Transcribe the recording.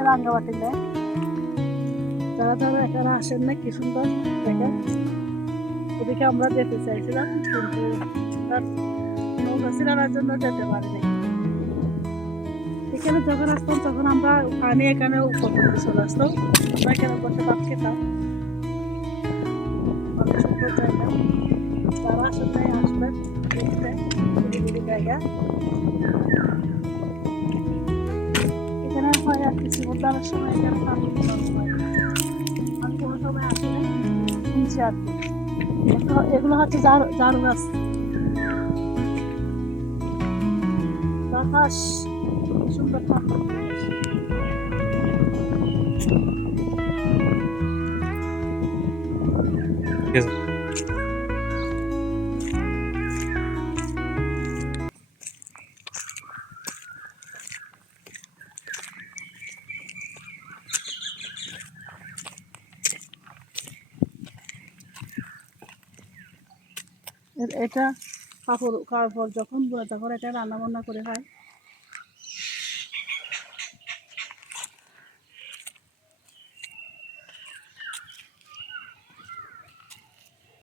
এসে রাঙ্গামাটি নেয়। যারা যারা এখানে আসেন না, কি সুন্দর দেখেন। ওদিকে আমরা যেতে চাইছিলাম, কিন্তু তার নৌকা ছিলানোর জন্য যেতে পারিনি। এখানে যখন আসতাম তখন আমরা পানি এখানে উপর পর্যন্ত চলে আসতাম। আমরা এখানে বসে ভাত খেতাম। অনেক সুন্দর জায়গা, যারা আসেন নাই আসবেন দেখতে, নিরিবিলি জায়গা। এখানে হয় আর কিছু উদ্ধারের সময় এখানে পানি উঠানো হয়। আমি কোনো সময় আসি নাই, শুনছি আর কি। এগুলো হচ্ছে ঝাড়ু গাছ, বাতাস, সুন্দর ঠান্ডা পরিবেশ। ঠিক আছে। এটা কাপড় কাপড় যখন যখন এটা রান্না বান্না করে খায়